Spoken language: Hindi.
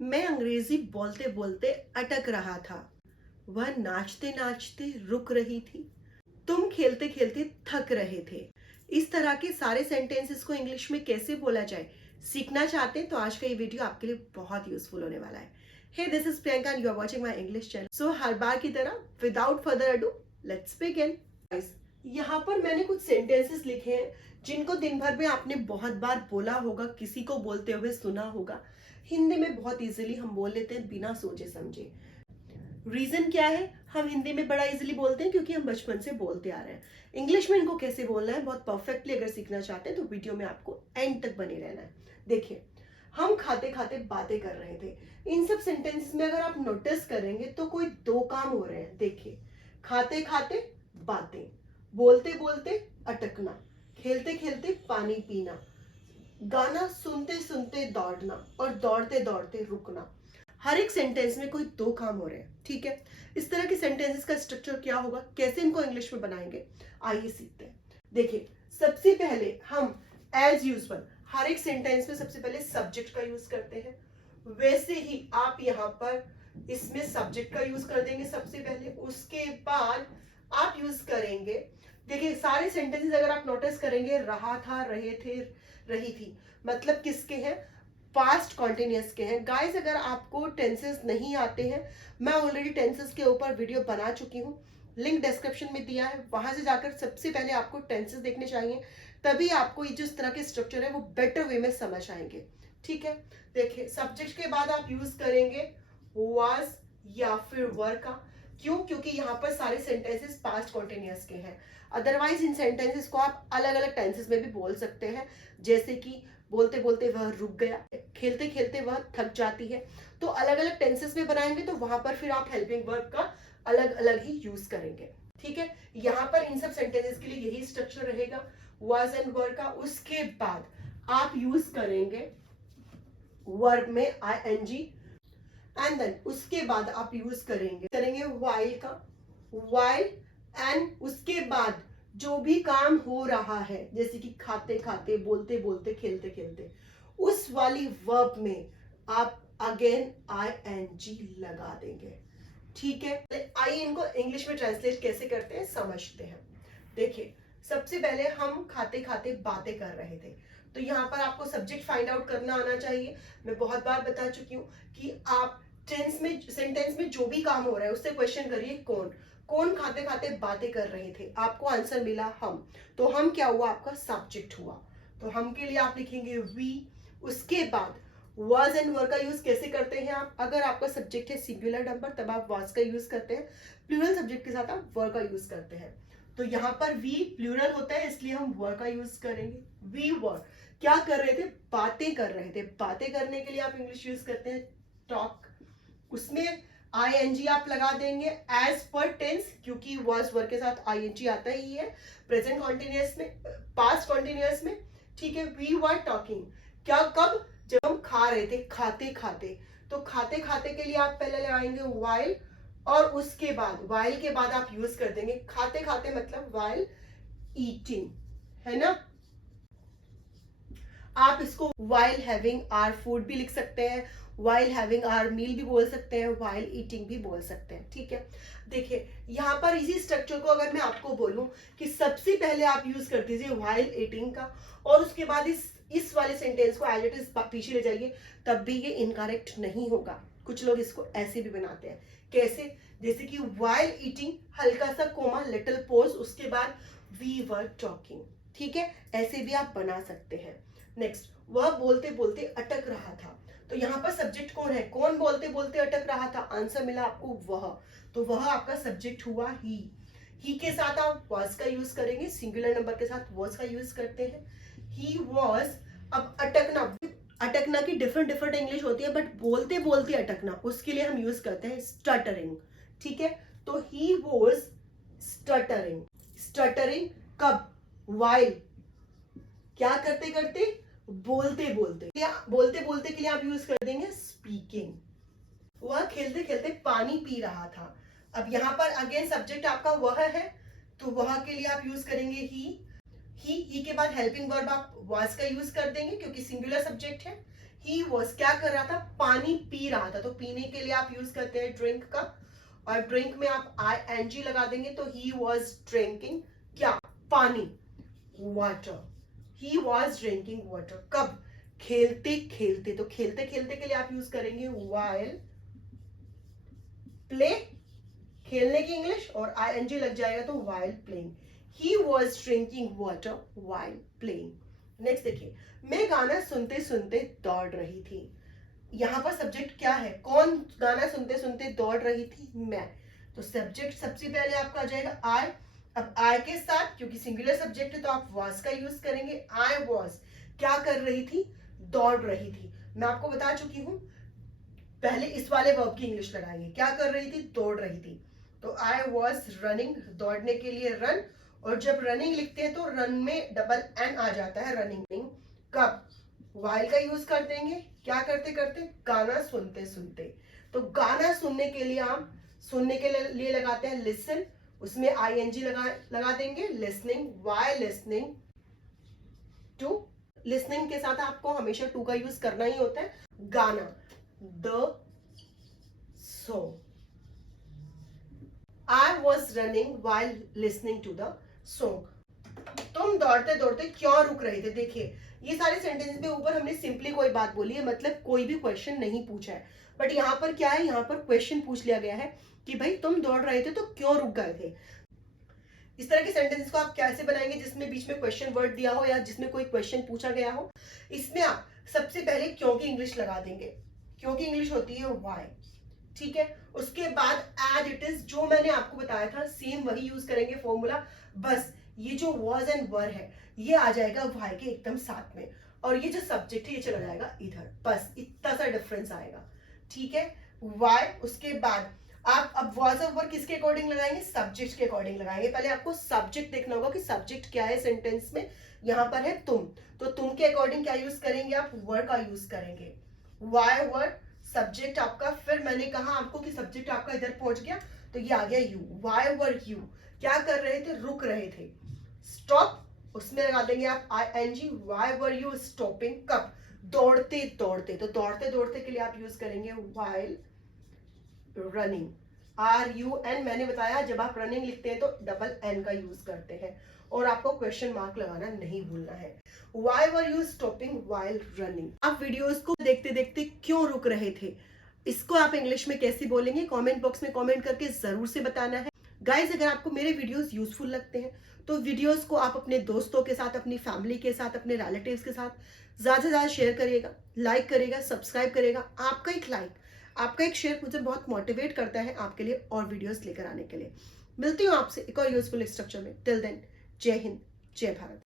मैं अंग्रेजी बोलते बोलते अटक रहा था। वह नाचते नाचते रुक रही थी। तुम खेलते खेलते थक रहे थे। इस तरह के सारे सेंटेंसेस को इंग्लिश में कैसे बोला जाए, सीखना चाहते हैं तो आज का ये वीडियो आपके लिए बहुत यूजफुल होने वाला है। Hey, this is Priyanka and you are watching my English channel. So हर बार की तरह without further ado let's begin. यहाँ पर मैंने कुछ सेंटेंसेस लिखे हैं जिनको दिन भर में आपने बहुत बार बोला होगा, किसी को बोलते हुए सुना होगा। हिंदी में बहुत इजीली हम बोल लेते हैं बिना सोचे समझे। रीजन क्या है? हम हिंदी में बड़ा इजीली बोलते हैं क्योंकि हम बचपन से बोलते आ रहे हैं। इंग्लिश में इनको कैसे बोलना है बहुत परफेक्टली अगर सीखना चाहते हैं तो वीडियो में आपको एंड तक बने रहना है। देखिए, हम खाते खाते बातें कर रहे थे। इन सब सेंटेंसेस में अगर आप नोटिस करेंगे तो कोई दो काम हो रहे हैं। देखिए, खाते खाते बातें, बोलते बोलते अटकना, खेलते खेलते पानी पीना, गाना सुनते सुनते दौड़ना और दौड़ते दौड़ते रुकना। हर एक सेंटेंस में कोई दो काम हो रहे हैं। ठीक है, इस तरह के सेंटेंसेस का स्ट्रक्चर क्या होगा, कैसे इनको इंग्लिश में बनाएंगे, आइए सीखते हैं। देखिए, सबसे पहले हम एज यूजुअल हर एक सेंटेंस में सबसे पहले सब्जेक्ट का यूज करते हैं। वैसे ही आप यहाँ पर इसमें सब्जेक्ट का यूज कर देंगे सबसे पहले, उसके बाद आप यूज करेंगे। देखिए, सारे सेंटेंसेस अगर आप नोटिस करेंगे, रहा था, रहे थे, रही थी, मतलब किसके हैं? पास्ट कॉन्टिन्यूअस के हैं। गाइस, अगर आपको टेंसेस नहीं आते हैं, मैं ऑलरेडी टेंसेस के ऊपर वीडियो बना चुकी हूँ, लिंक डिस्क्रिप्शन में दिया है, वहां से जाकर सबसे पहले आपको टेंसेस देखने चाहिए, तभी आपको ये जो इस तरह के स्ट्रक्चर है वो बेटर वे में समझ आएंगे। ठीक है, देखिए, सब्जेक्ट के बाद आप यूज करेंगे वाज या फिर वर का। क्यों? क्योंकि यहाँ पर सारे सेंटेंसेस पास्ट कॉन्टिन्यूअस के हैं। अदरवाइज इन सेंटेंसेस को आप अलग अलग टेंसेस में भी बोल सकते हैं, जैसे कि बोलते बोलते वह रुक गया, खेलते खेलते वह थक जाती है। तो अलग अलग टेंसेस में बनाएंगे तो वहां पर फिर आप हेल्पिंग वर्ब का अलग अलग ही यूज करेंगे। ठीक है, यहाँ पर इन सब सेंटेंसेस के लिए यही स्ट्रक्चर रहेगा, वाज एंड वर का। उसके बाद आप यूज करेंगे वर्ब में आईएनजी, एंड देन उसके बाद आप यूज करेंगे वाइल का, वाइल, एंड उसके बाद जो भी काम हो रहा है, जैसे कि खाते खाते, बोलते बोलते, खेलते खेलते, उस वाली वर्ब में आप अगेन आईएनजी लगा देंगे। ठीक है, आइए इनको इंग्लिश में ट्रांसलेट कैसे करते हैं समझते हैं। देखिए, सबसे पहले हम खाते खाते बातें कर रहे थे, तो यहाँ पर आपको सब्जेक्ट फाइंड आउट करना आना चाहिए। मैं बहुत बार बता चुकी हूँ कि आप सेंटेंस में जो भी काम हो रहा है उससे क्वेश्चन करिए, कौन कौन खाते खाते बातें कर रहे थे। आपको आंसर मिला हम, तो हम क्या हुआ? आपका सब्जेक्ट हुआ। तो हम के लिए आप लिखेंगे वी। उसके बाद वाज एंड वर का यूज कैसे करते हैं आप? अगर आपका सब्जेक्ट है सिंगुलर नंबर तब आप वाज का यूज करते हैं, प्लूरल सब्जेक्ट के साथ आप वर का यूज करते हैं। तो यहाँ पर वी प्लूरल होता है इसलिए हम वर का यूज करेंगे। वी वर क्या कर रहे थे? बातें कर रहे थे। बातें करने के लिए आप इंग्लिश यूज करते हैं टॉक, उसमें आईएनजी आप लगा देंगे एज पर टेंस, क्योंकि वाज वर्ब के साथ आईएनजी आता ही है प्रेजेंट कॉन्टिन्यूअस में, पास्ट कॉन्टिन्यूअस में। ठीक है, वी वर टॉकिंग, क्या, कब? जब हम खा रहे थे, खाते खाते। तो खाते खाते के लिए आप पहले लगाएंगे वाइल, और उसके बाद वाइल के बाद आप यूज कर देंगे खाते खाते, मतलब वाइल ईटिंग, है ना। आप इसको वाइल हैविंग आवर फूड भी लिख सकते हैं, वाइल हैविंग आवर मील भी बोल सकते हैं, वाइल ईटिंग भी बोल सकते हैं। ठीक है, देखिए, यहाँ पर इसी स्ट्रक्चर को अगर मैं आपको बोलूं कि सबसे पहले आप यूज कर दीजिए वाइल ईटिंग का, और उसके बाद इस वाले सेंटेंस को एज इट इज पीछे ले जाइए, तब भी ये इनकरेक्ट नहीं होगा। कुछ लोग इसको ऐसे भी बनाते हैं, कैसे? जैसे कि वाइल ईटिंग, हल्का सा कोमा, लिटिल पोज, उसके बाद वी वर टॉकिंग। ठीक है, ऐसे भी आप बना सकते हैं। नेक्स्ट, वह बोलते बोलते अटक रहा था। तो यहाँ पर सब्जेक्ट कौन है? कौन बोलते बोलते अटक रहा था? आंसर मिला आपको वह, तो वह आपका सब्जेक्ट हुआ ही के साथ आप was का यूज करेंगे, सिंगुलर नंबर के साथ was का यूज करते हैं। ही was। अब अटकना, अटकना की डिफरेंट डिफरेंट इंग्लिश होती है, बट बोलते बोलते अटकना उसके लिए हम यूज करते हैं स्टटरिंग। ठीक है, तो ही was स्टटरिंग। स्टटरिंग कब? वाइल, क्या करते करते? बोलते बोलते। बोलते बोलते के लिए आप यूज कर देंगे स्पीकिंग। वह खेलते खेलते पानी पी रहा था। अब यहाँ पर अगेन सब्जेक्ट आपका वह है, तो वह के लिए आप यूज करेंगे ही के बाद हेल्पिंग वर्ब आप वाज का यूज कर देंगे क्योंकि सिंगुलर सब्जेक्ट है। ही वॉज क्या कर रहा था, पानी पी रहा था। तो पीने के लिए आप यूज करते हैं ड्रिंक का, और ड्रिंक में आप ING लगा देंगे तो ही वॉज ड्रिंकिंग क्या, पानी, water. He was drinking water. कब, खेलते खेलते। तो खेलते खेलते के लिए आप यूज करेंगे while प्ले, खेलने की इंग्लिश, और ING लग जाएगा तो while playing. He was drinking water while playing. Next देखिए, मैं गाना सुनते सुनते दौड़ रही थी। यहां पर सब्जेक्ट क्या है, कौन गाना सुनते सुनते दौड़ रही थी, मैं। तो सब्जेक्ट सबसे पहले आपका आ जाएगा आई। अब आई के साथ क्योंकि सिंगुलर सब्जेक्ट है तो आप was का यूज करेंगे। आई was क्या कर रही थी, दौड़ रही थी। मैं आपको बता चुकी हूं, पहले इस वाले वर्ब की इंग्लिश लगाएंगे। क्या कर रही थी, दौड़ रही थी। तो आई वॉज रनिंग, दौड़ने के लिए रन, और जब रनिंग लिखते हैं तो रन में डबल एन आ जाता है, रनिंग। कब, वाइल का यूज कर देंगे, क्या करते करते, गाना सुनते सुनते। तो गाना सुनने के लिए आप सुनने के लिए लगाते हैं लिसन, उसमें ING लगा देंगे, listening, why listening to. Listening के साथ आपको हमेशा टू का यूज करना ही होता है। गाना, the song. I was running while listening to the song. तुम दौड़ते दौड़ते क्यों रुक रहे थे। देखिए ये सारे सेंटेंस में ऊपर हमने सिंपली कोई बात बोली है, मतलब कोई भी क्वेश्चन नहीं पूछा है। बट यहाँ पर क्या है, यहाँ पर क्वेश्चन पूछ लिया गया है कि भाई तुम दौड़ रहे थे तो क्यों रुक गए थे। इस तरह के सेंटेंस को आप कैसे बनाएंगे जिसमें बीच में क्वेश्चन वर्ड दिया हो या जिसमें कोई क्वेश्चन पूछा गया हो। इसमें आप सबसे पहले क्यों की इंग्लिश लगा देंगे, क्योंकि इंग्लिश होती है वाई, ठीक है। उसके बाद एज इट इज, जो मैंने आपको बताया था सेम वही यूज करेंगे फॉर्मूला, बस ये जो वॉज एंड वर है ये आ जाएगा वाई के एकदम साथ में, और ये जो सब्जेक्ट है ये चला जाएगा इधर, बस इतना सा डिफरेंस आएगा, ठीक है। वाई, उसके बाद आप अब वॉज और वर किसके अकॉर्डिंग लगाएंगे, सब्जेक्ट के अकॉर्डिंग लगाएंगे। पहले आपको सब्जेक्ट देखना होगा कि सब्जेक्ट क्या है सेंटेंस में। यहाँ पर है तुम, तो तुम के अकॉर्डिंग क्या यूज करेंगे, आप वर का यूज करेंगे। वाई वर सब्जेक्ट आपका, फिर मैंने कहा आपको कि सब्जेक्ट आपका इधर पहुंच गया तो ये आ गया यू। वाई वर यू क्या कर रहे थे, रुक रहे थे। स्टॉप, उसमें लगा देंगे आप ING। Why were you stopping, कब, दौड़ते दौड़ते। तो दौड़ते दौड़ते के लिए आप यूज करेंगे while रनिंग, RUN। मैंने बताया जब आप रनिंग लिखते हैं तो डबल एन का यूज करते हैं, और आपको क्वेश्चन मार्क लगाना नहीं भूलना है। Why were you stopping while running? आप वीडियोस को देखते देखते क्यों रुक रहे थे, इसको आप इंग्लिश में कैसे बोलेंगे, कमेंट बॉक्स में कमेंट करके जरूर से बताना है। गाइज अगर आपको मेरे वीडियोस यूजफुल लगते हैं तो वीडियोस को आप अपने दोस्तों के साथ, अपनी फैमिली के साथ, अपने रिलेटिव्स के साथ ज्यादा से ज्यादा शेयर करिएगा, लाइक करिएगा, सब्सक्राइब करिएगा। आपका एक लाइक, आपका एक शेयर मुझे बहुत मोटिवेट करता है आपके लिए और वीडियोस लेकर आने के लिए। मिलती हूँ आपसे एक और यूजफुल स्ट्रक्चर में। टिल देन, जय हिंद, जय भारत।